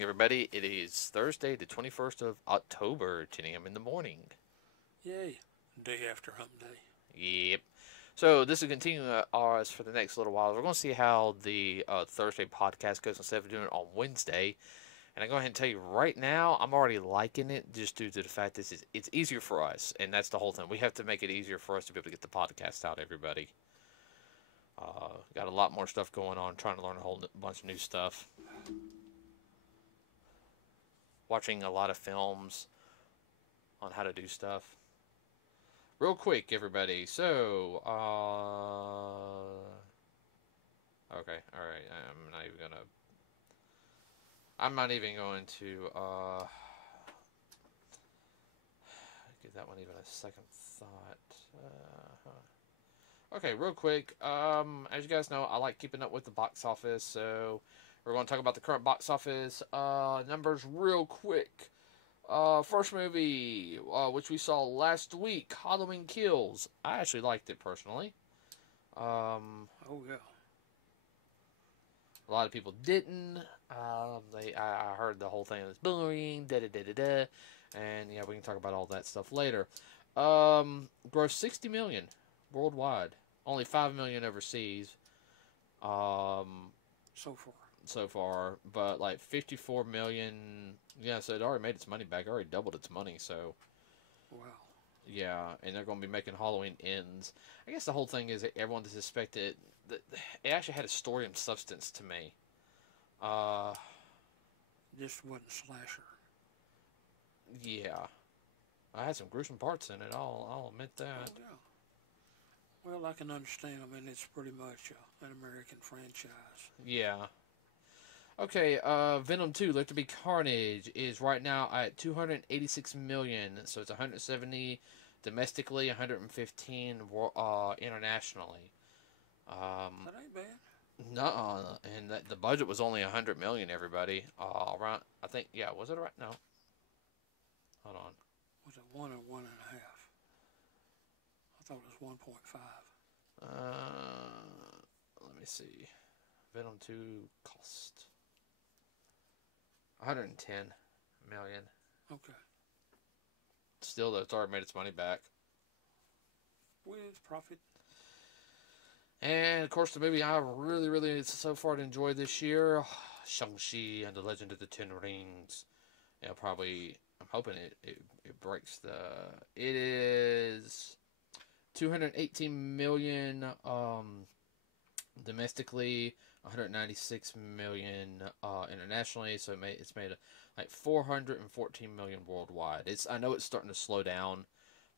morning, everybody. It is Thursday, the 21st of October, 10 a.m. in the morning. Yay. Day after hump day. Yep. So this is continuing ours for the next little while. We're going to see how the Thursday podcast goes instead of doing it on Wednesday. And I go ahead and tell you right now, I'm already liking it just due to the fact that it's easier for us. And that's the whole thing. We have to make it easier for us to be able to get the podcast out, everybody. Got a lot more stuff going on, trying to learn a whole bunch of new stuff. Watching a lot of films on how to do stuff. Real quick, everybody. So, okay, alright. I'm not even going to give that one even a second thought. Okay, real quick. As you guys know, I like keeping up with the box office, so we're going to talk about the current box office numbers real quick. First movie, which we saw last week, Halloween Kills. I actually liked it personally. Oh, yeah. A lot of people didn't. I heard the whole thing was boring, da-da-da-da-da. And, yeah, we can talk about all that stuff later. Grossed $60 million worldwide. Only $5 million overseas. So far, but like 54 million. Yeah, so it already made its money back. It already doubled its money. So, wow. Yeah, and they're going to be making Halloween Ends. I guess the whole thing is that everyone suspected that it actually had a story and substance to me. This wasn't slasher. Yeah, I had some gruesome parts in it. I'll admit that. Oh, yeah. Well, I can understand. I mean, it's pretty much an American franchise. Yeah. Okay, Venom 2, Let There Be Carnage, is right now at $286 million. So it's 170 domestically, 115 internationally. That ain't bad. No, and the budget was only $100 million, everybody. Around, I think, yeah, was it right? No. Hold on. Was it 1 or 1.5? I thought it was 1.5. Let me see. Venom 2 cost 110 million. Okay. Still, though, it's already made its money back. With profit. And, of course, the movie I really so far enjoyed this year, ShangChi and the Legend of the Ten Rings. Yeah, probably, I'm hoping it breaks the... It is $218 million domestically, $196 million internationally, so it's made like $414 million worldwide. I know it's starting to slow down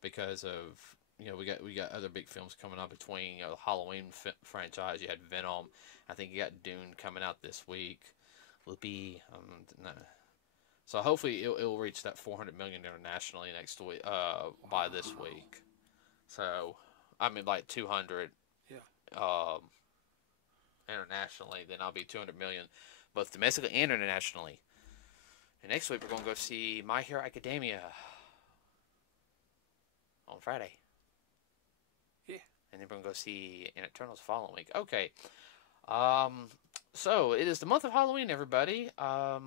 because of, you know, we got other big films coming up between, you know, the Halloween franchise. You had Venom. I think you got Dune coming out this week. Loopy. No. So hopefully it'll reach that 400 million internationally next week. By this week. So I mean, like 200. Yeah. Internationally, then I'll be 200 million, both domestically and internationally. And next week we're gonna go see My Hero Academia on Friday. Yeah. And then we're gonna go see An Eternals the following week. Okay. So it is the month of Halloween, everybody. Now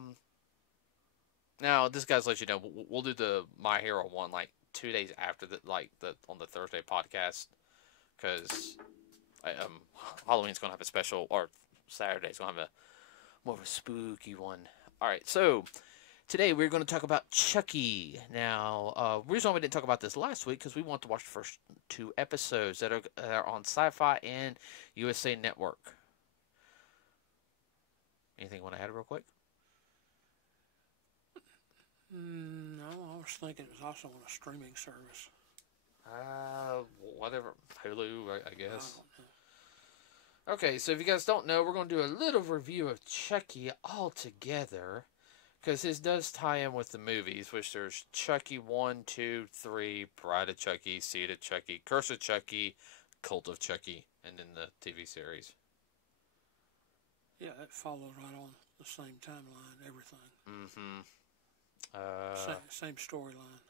this guy's let you know we'll do the My Hero one like 2 days after on the Thursday podcast, because Halloween's gonna have a special, or Saturday's gonna have a more of a spooky one. All right, so today we're going to talk about Chucky. Now, reason why we didn't talk about this last week because we want to watch the first 2 episodes that are on Sci-Fi and USA Network. Anything you want to add real quick? No, I was thinking it was also on a streaming service. Whatever, Hulu, I guess. I don't know. Okay, so if you guys don't know, we're going to do a little review of Chucky all together, because this does tie in with the movies, which there's Chucky 1, 2, 3, Bride of Chucky, Seed of Chucky, Curse of Chucky, Cult of Chucky, and then the TV series. Yeah, it followed right on the same timeline, everything. Mm-hmm. Same storyline.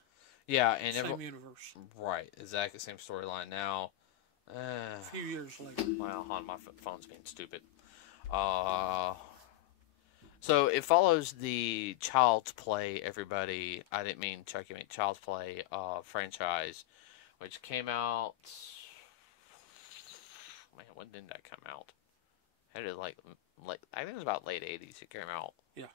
Yeah, and same universe. Right, exactly same storyline. Now, a few years later. Well, on my phone's being stupid. So it follows the Child's Play, everybody. I didn't mean Chucky, I mean Child's Play franchise, which came out. Man, when did that come out? Had it like I think it was about late '80s. It came out. Yeah.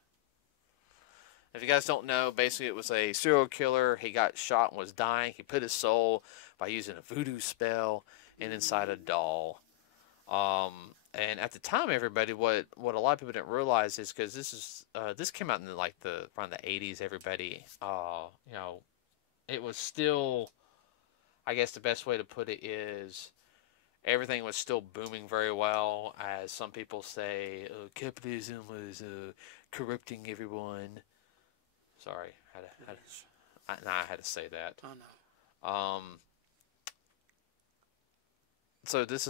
If you guys don't know, basically it was a serial killer. He got shot and was dying. He put his soul by using a voodoo spell and inside a doll. And at the time, everybody, what a lot of people didn't realize is because this came out in around the '80s. Everybody, it was still, I guess the best way to put it is everything was still booming very well. As some people say, capitalism was corrupting everyone. Sorry, I had to say that. I know. So this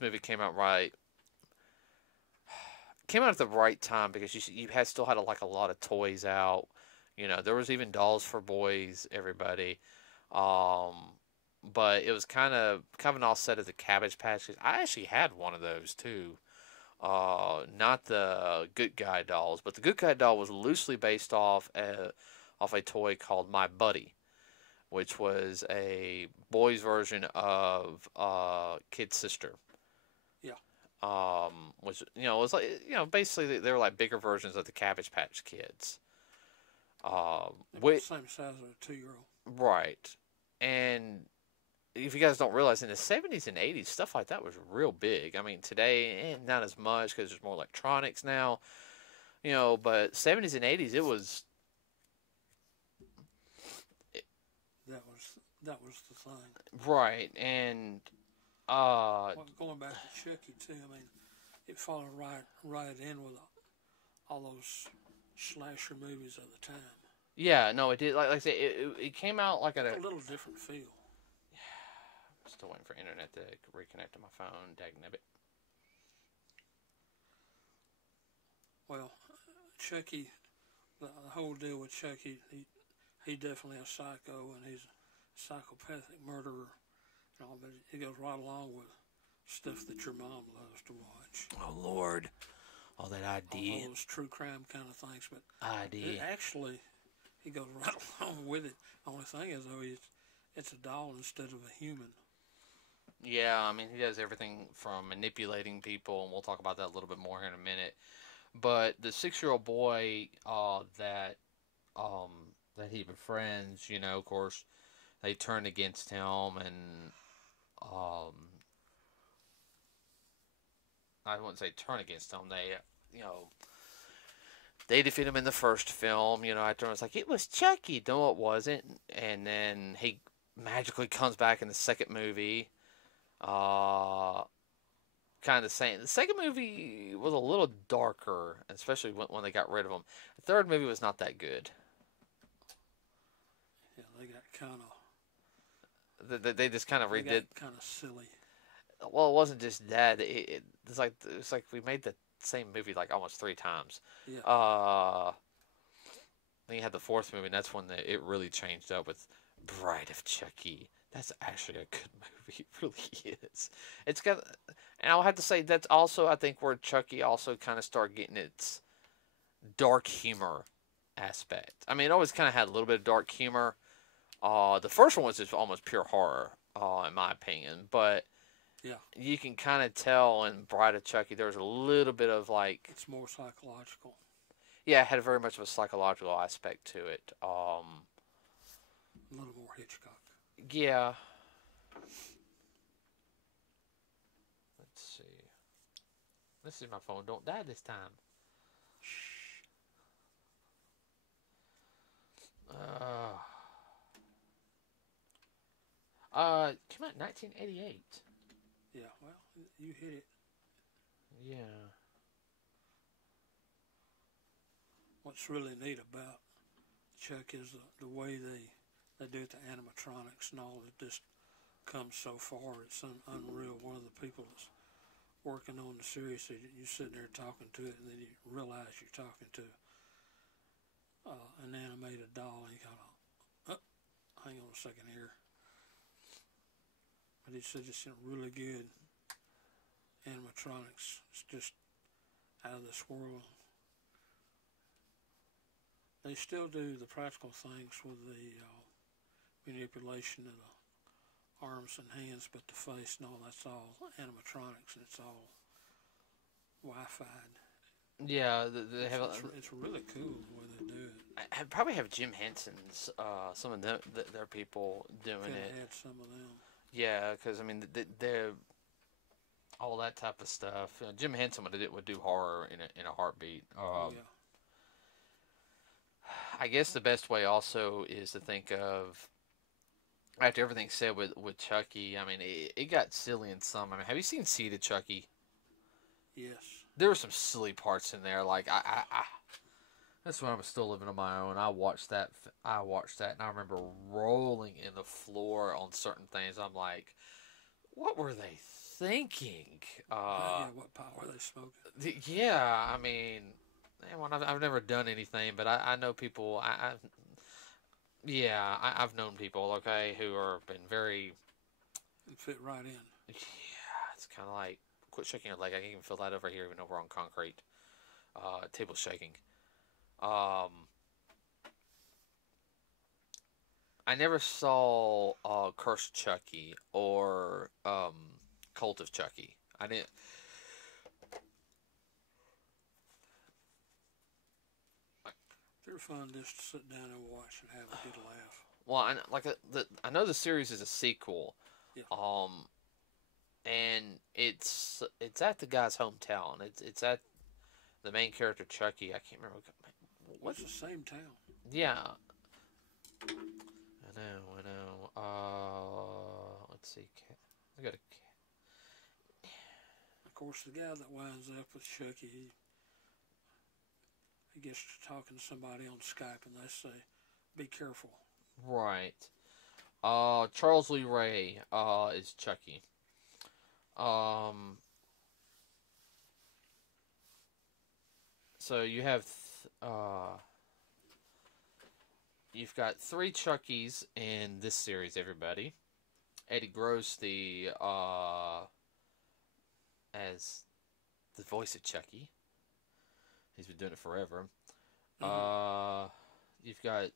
movie came out at the right time because you had still had a lot of toys out. There was even dolls for boys. Everybody, but it was kind of an offset of the Cabbage Patch. I actually had one of those too. Not the Good Guy dolls, but the Good Guy doll was loosely based off a toy called My Buddy, which was a boy's version of Kid's sister. Yeah. Which was like basically they were like bigger versions of the Cabbage Patch Kids. Same size of a 2-year-old. Right, and if you guys don't realize, in the '70s and '80s, stuff like that was real big. I mean, today not as much because there's more electronics now. But '70s and '80s, it was. That was the thing. Right, and going back to Chucky too, I mean, it followed right in with all those slasher movies of the time. Yeah, no, it did. Like I said, it came out like a little different feel. I'm still waiting for internet to reconnect to my phone. Dagnabbit. Well, Chucky, the whole deal with Chucky, he definitely a psycho, and he's a psychopathic murderer. But it goes right along with stuff that your mom loves to watch. Oh Lord, all that ID, all those true crime kind of things. But ID, actually, he goes right along with it. Only thing is, though, it's a doll instead of a human. Yeah, I mean, he does everything from manipulating people, and we'll talk about that a little bit more here in a minute. But the 6-year-old boy that he befriends, of course, they turn against him, and I wouldn't say turn against him. They defeat him in the first film. After it's like, it was Chucky. No, it wasn't. And then he magically comes back in the second movie. Kind of the same. The second movie was a little darker, especially when they got rid of him. The third movie was not that good. Yeah, they got kind of. They just kind of redid. Kind of silly. Well, it wasn't just that. It's like we made the same movie like almost 3 times. Yeah. Then you had the fourth movie, and that's when it really changed up with Bride of Chucky. That's actually a good movie. It really is. It's got, and I'll have to say that's also, I think, where Chucky also kind of started getting its dark humor aspect. I mean, it always kind of had a little bit of dark humor. The first one was just almost pure horror, in my opinion. But yeah, you can kind of tell in Bride of Chucky there's a little bit of like, it's more psychological. Yeah, it had very much of a psychological aspect to it. A little more Hitchcock. Yeah. Let's see. Let's see, my phone don't die this time. Shh. Came out in 1988. Yeah, well, you hit it. Yeah. What's really neat about Chuck is the way they do the animatronics and all. It just comes so far. It's unreal. One of the people that's working on the series, you're sitting there talking to it, and then you realize you're talking to an animated doll, and you kind of, hang on a second here. But he said it's really good animatronics. It's just out of this world. They still do the practical things with the manipulation of the arms and hands, but the face and all, that's all animatronics, and it's all Wi-Fi. Yeah, they have. It's really cool the way they do it. I probably have Jim Henson's, some of their people doing Could it. add some of them. Yeah, because I mean, they're all that type of stuff. Jim Henson would do horror in a heartbeat. Yeah. I guess the best way also is to think of, after everything's said with Chucky. I mean, it got silly in some. I mean, have you seen Seed of Chucky? Yes. There were some silly parts in there. Like I that's when I was still living on my own. I watched that, and I remember rolling in the floor on certain things. I'm like, what were they thinking? Yeah, what pot were they smoking? Yeah, I mean, I've never done anything, but I know people. I've known people, okay, who are been very. And fit right in. Yeah, it's kind of like, quit shaking your leg. I can even feel that over here, even though we're on concrete. Table's shaking. I never saw Cursed Chucky or Cult of Chucky. I didn't. They're fun just to sit down and watch and have a good laugh. Well, I know the series is a sequel. Yeah. And it's at the guy's hometown. It's at the main character Chucky. I can't remember. What's the same town? Yeah. I know. Let's see. I got a. Of course, the guy that winds up with Chucky, he gets to talking to somebody on Skype, and they say, "Be careful." Right. Charles Lee Ray is Chucky. So you have you've got 3 Chuckies in this series, everybody. Eddie Gross, as the voice of Chucky. He's been doing it forever. Mm-hmm. You've got,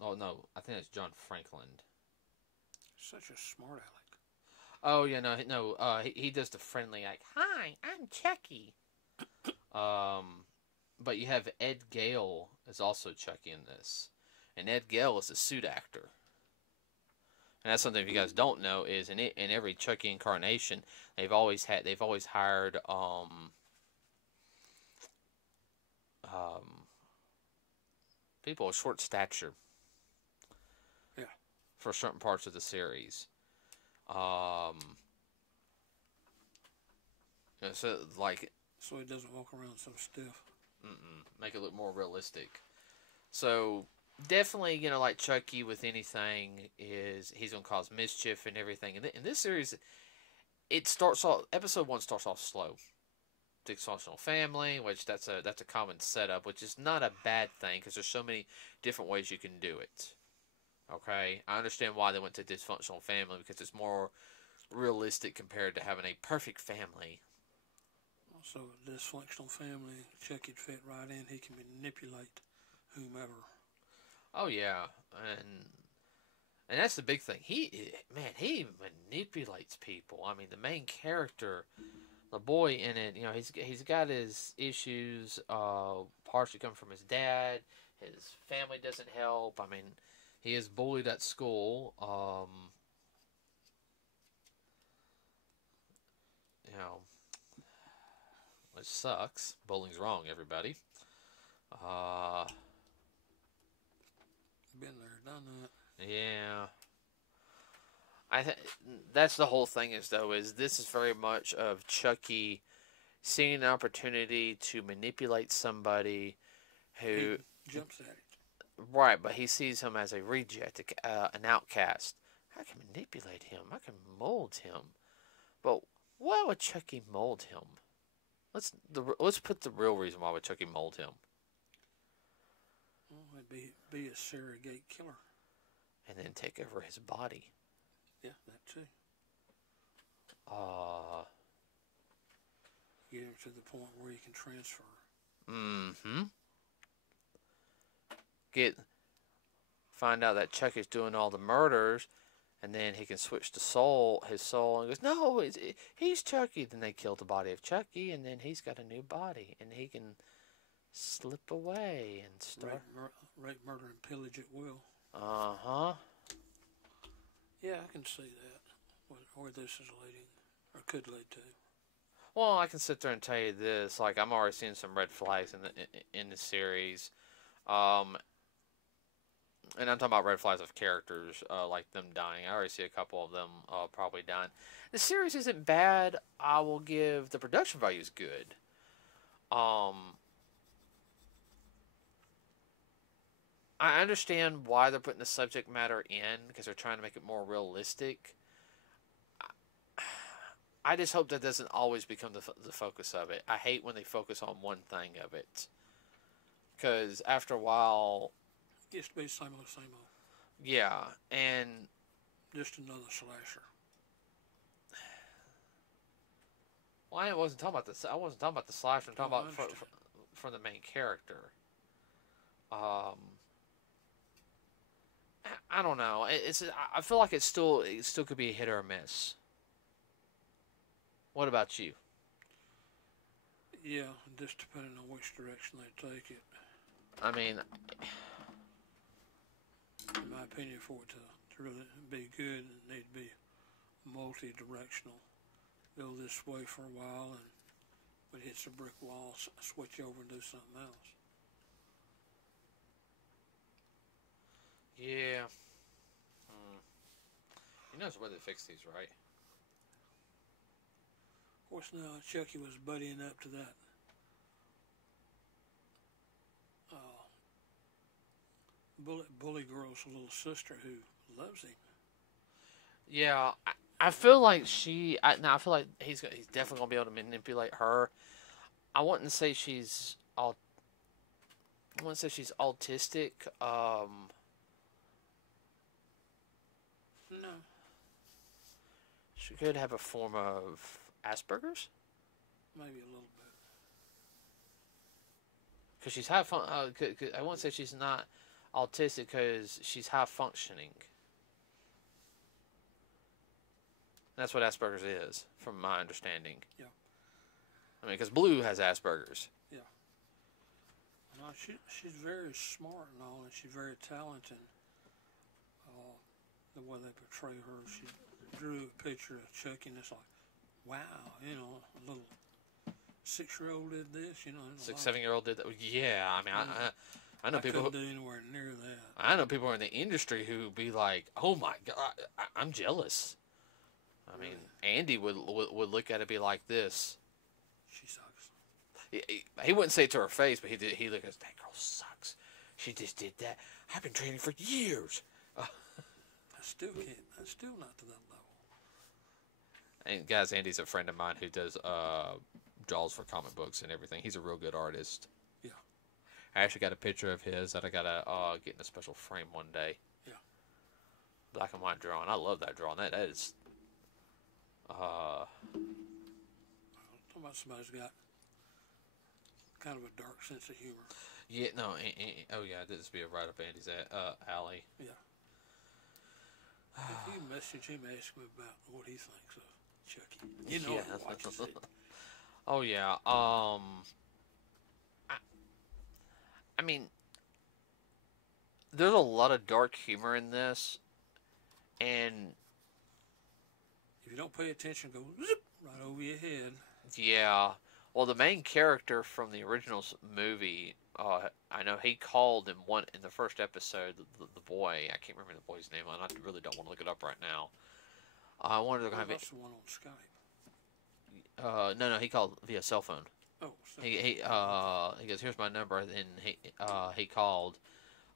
oh no, I think that's John Franklin. Such a smart aleck. Oh yeah, no. He does the friendly, like, "Hi, I'm Chucky." But you have Ed Gale is also Chucky in this, and Ed Gale is a suit actor. And that's something, if you guys don't know, is in every Chucky incarnation, they've always hired people of short stature. Yeah. For certain parts of the series. So he doesn't walk around so stiff. Make it look more realistic. So definitely, like Chucky with anything, he's gonna cause mischief and everything. And in this series, episode 1 starts off slow. Dysfunctional family, which that's a common setup, which is not a bad thing because there's so many different ways you can do it. Okay, I understand why they went to dysfunctional family, because it's more realistic compared to having a perfect family. So a dysfunctional family, Chucky'd fit right in. He can manipulate whomever. Oh yeah, and that's the big thing. He manipulates people. I mean, the main character, the boy in it, he's got his issues. Partially come from his dad. His family doesn't help. I mean, he is bullied at school. Which sucks. Bullying's wrong, everybody. Been there, done that. Yeah. That's the whole thing is this is very much of Chucky seeing an opportunity to manipulate somebody who he jumps at it. Right, but he sees him as a reject, an outcast. I can manipulate him. I can mold him. But why would Chucky mold him? Let's put the real reason why would Chucky mold him. Well, it'd be a surrogate killer. And then take over his body. Yeah, that too. Get him to the point where he can transfer. Mm-hmm. find out that Chucky's doing all the murders, and then he can switch his soul, and goes, no, he's Chucky. Then they kill the body of Chucky, and then he's got a new body, and he can slip away and start rape, murder, and pillage at will. Uh-huh. Yeah, I can see that. Where this is leading, or could lead to. Well, I can sit there and tell you this. Like, I'm already seeing some red flags in the series. And I'm talking about red flags of characters, like them dying. I already see a couple of them probably dying. The series isn't bad. I will give the production value is good. I understand why they're putting the subject matter in, because they're trying to make it more realistic. I just hope that doesn't always become the focus of it. I hate when they focus on one thing of it, because after a while, it gets to be same old, same old. Yeah, and just another slasher. Well, I wasn't talking about this. I wasn't talking about the slasher. I'm talking about from the main character. I don't know. I feel like it still could be a hit or a miss. What about you? Yeah, just depending on which direction they take it. I mean, in my opinion, for it to really be good, it need to be multi-directional. Go this way for a while, and when it hits a brick wall, switch over and do something else. Yeah. He knows where they fix these, right? Of course, now Chucky was buddying up to that bully girl's little sister who loves him. Yeah, I feel like I feel like he's definitely gonna be able to manipulate her. I wouldn't say she's autistic. No. She could have a form of Asperger's. Maybe a little bit. Because she's high fun. I won't say she's not autistic because she's high functioning. That's what Asperger's is, from my understanding. Yeah. I mean, because Blue has Asperger's. Yeah. No, she's very smart and all, and she's very talented. The way they portray her, she drew a picture of Chucky, and it's like, wow, you know, a little 6-year-old did this, you know. 7-year-old did that. Yeah, I mean, I know people couldn't do anywhere near that. I know people in the industry who be like, "Oh my God, I'm jealous." I mean, Andy would look at it and be like this. She sucks. He wouldn't say it to her face, but he looked at, that girl sucks. She just did that. I've been training for years. I still can't. I'm still not to that level. And guys, Andy's a friend of mine who does draws for comic books and everything. He's a real good artist. Yeah. I actually got a picture of his that I gotta get in a special frame one day. Yeah. Black and white drawing. I love that drawing. That is. I'm talking about somebody's got kind of a dark sense of humor. Yeah. No. Oh yeah. This would be right up Andy's alley. Yeah. If you message him, ask him about what he thinks of Chucky. You know, yeah. he watches it. Oh yeah. I mean, there's a lot of dark humor in this, and if you don't pay attention, go zip right over your head. Yeah. Well, the main character from the original movie, I know he called in the first episode, the boy. I can't remember the boy's name. I really don't want to look it up right now. I wanted to have it. That's the one on Skype. No, he called via cell phone. Oh, he goes, here's my number, and he called.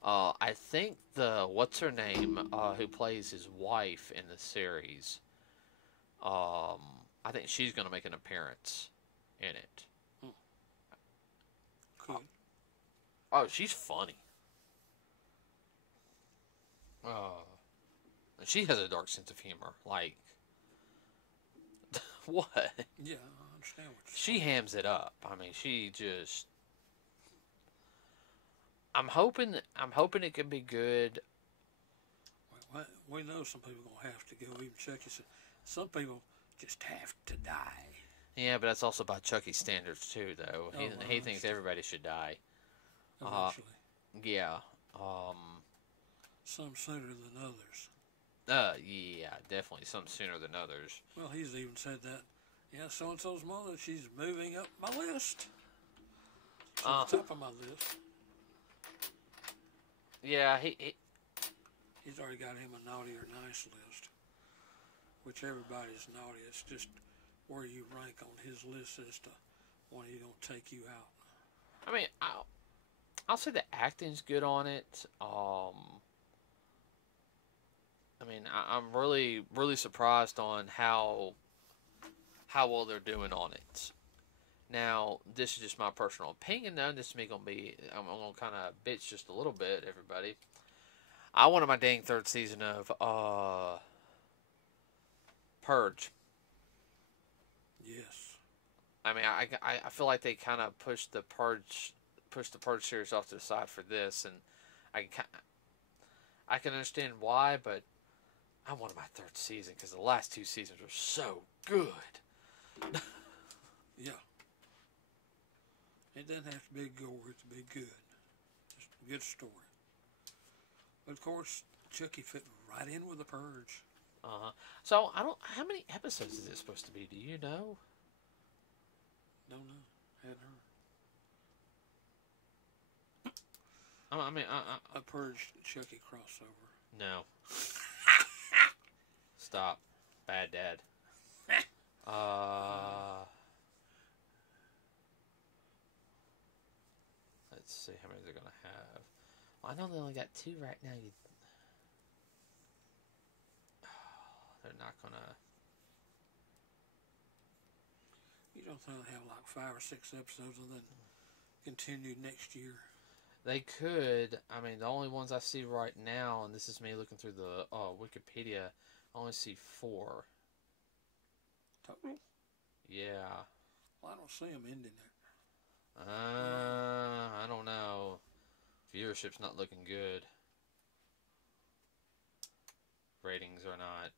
I think what's her name, who plays his wife in the series. I think she's gonna make an appearance in it. Cool. Oh, she's funny. She has a dark sense of humor. Like, what? Yeah, I understand what you're She hams it up. I mean, she just... I'm hoping it can be good. Well, we know some people are gonna have to go. Even Chucky said some people just have to die. Yeah, but that's also by Chucky's standards too, though. Oh, He thinks everybody should die. Eventually, Yeah. some sooner than others. Yeah, definitely some sooner than others. Well, he's even said that. Yeah, so and so's mother, she's moving up my list. To the top of my list. Yeah, He's already got him a naughty or nice list, which everybody's naughty. It's just where you rank on his list as to when he's gonna take you out. I mean, I'll say the acting's good on it. I mean, I'm really surprised on how well they're doing on it. Now, this is just my personal opinion, though. This is me gonna be. I'm gonna kind of bitch just a little bit, everybody. I wanted my dang third season of Purge. Yes. I mean, I feel like they kind of pushed the Purge series off to the side for this, and I can understand why, but I wanted my third season because the last two seasons were so good. Yeah. It doesn't have to be gore to be good. Just a good story. But of course, Chucky fit right in with the Purge. So I don't. How many episodes is it supposed to be? Do you know? Don't know. Hadn't heard. I mean, A Purge Chucky crossover. No. Stop. Bad dad. Let's see how many they're gonna have. Well, I know they only got 2 right now. They're not gonna. You don't think they'll have like 5 or 6 episodes and then continue next year? They could. I mean, the only ones I see right now, and this is me looking through the Wikipedia, I only see 4. Total? Yeah. Well, I don't see them ending there. I don't know. Viewership's not looking good. Ratings are not.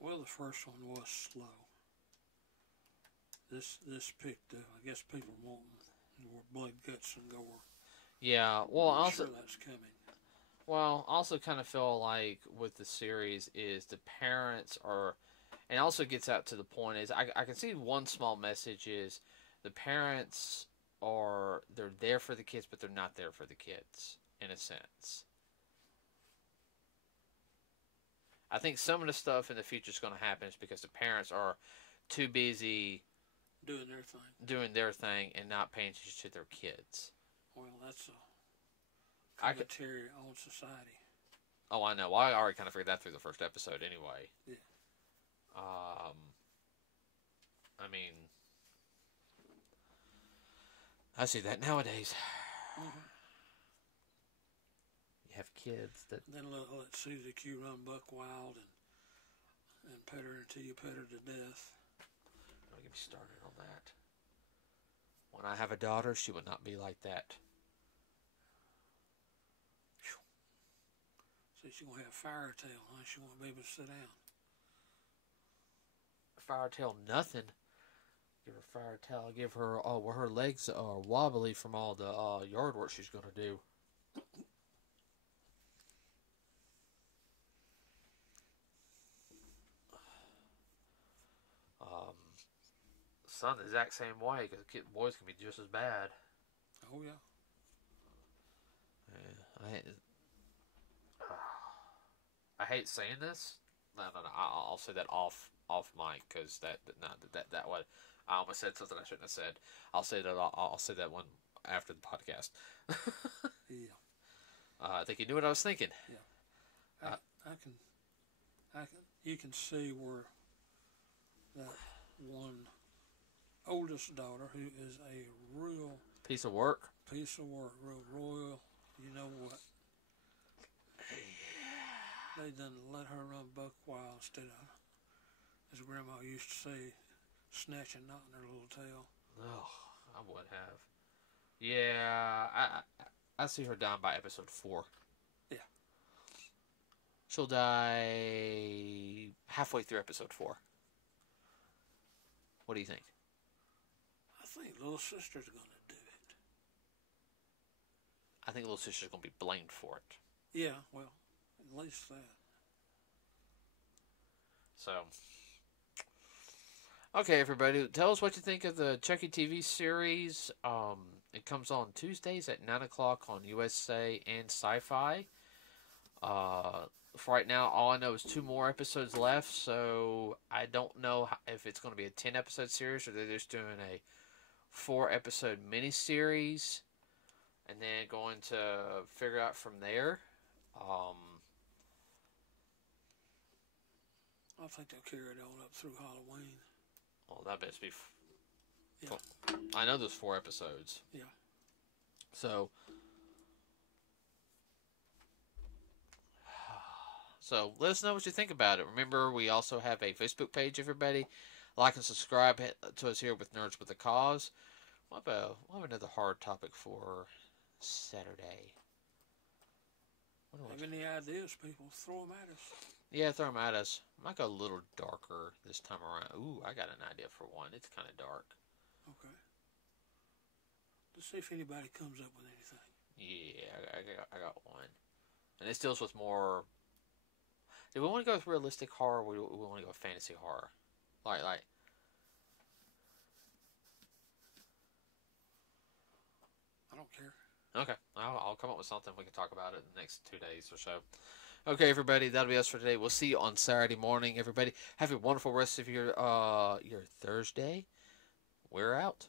Well, the first one was slow. This picked up. I guess people want more blood, guts, and gore. Yeah, well, I'm also, sure that's coming. well, also kind of feel like with the series is the parents are, and also gets out to the point is I can see one small message is the parents they're there for the kids, but they're not there for the kids in a sense. I think some of the stuff in the future is going to happen is because the parents are too busy doing their thing and not paying attention to their kids. Well, that's a commentary on society. Oh, I know. Well, I already kind of figured that through the first episode anyway. Yeah. I mean, I see that nowadays. Mm-hmm. You have kids that... Then let Susie Q run buck wild and pet her until you pet her to death. Don't get me started on that. When I have a daughter, she will not be like that. So she's going to have fire tail, huh? She won't be able to sit down. Fire tail, nothing. Give her fire tail. Give her, where her legs are wobbly from all the yard work she's going to do. Son, the exact same way, because boys can be just as bad. Oh, yeah. I hate saying this. No. I'll say that off mic, because that what I almost said something I shouldn't have said. I'll say that. I'll say that one after the podcast. Yeah. I think you knew what I was thinking. Yeah. You can see where that one oldest daughter, who is a real Piece of work. piece of work, real royal. You know what? They done let her run buck wild instead of, as Grandma used to say, snatching knot in her little tail. Oh, I would have. Yeah, I see her dying by episode 4. Yeah. She'll die halfway through episode 4. What do you think? I think little sister's gonna do it. I think little sister's gonna be blamed for it. Yeah, well, at least that. So, okay, everybody, tell us what you think of the Chucky TV series. It comes on Tuesdays at 9 o'clock on USA and Sci-Fi. For right now, all I know is 2 more episodes left, so I don't know if it's going to be a 10-episode series or they're just doing a 4-episode miniseries and then going to figure out from there. I think they'll carry it on up through Halloween. Well, that best be. Yeah. I know there's 4 episodes. Yeah. So let us know what you think about it. Remember, we also have a Facebook page, everybody. Like and subscribe to us here with Nerds with a Cause. We'll have another hard topic for Saturday. Have any ideas, people? Throw them at us. Yeah, throw them at us. I might go a little darker this time around. Ooh, I got an idea for one. It's kind of dark. Okay. Let's see if anybody comes up with anything. Yeah, I got one. And this deals with more... Do we want to go with realistic horror or we want to go with fantasy horror? Like... I don't care. Okay, I'll come up with something. We can talk about it in the next 2 days or so. Okay, everybody, that'll be us for today. We'll see you on Saturday morning. Everybody, have a wonderful rest of your Thursday. We're out.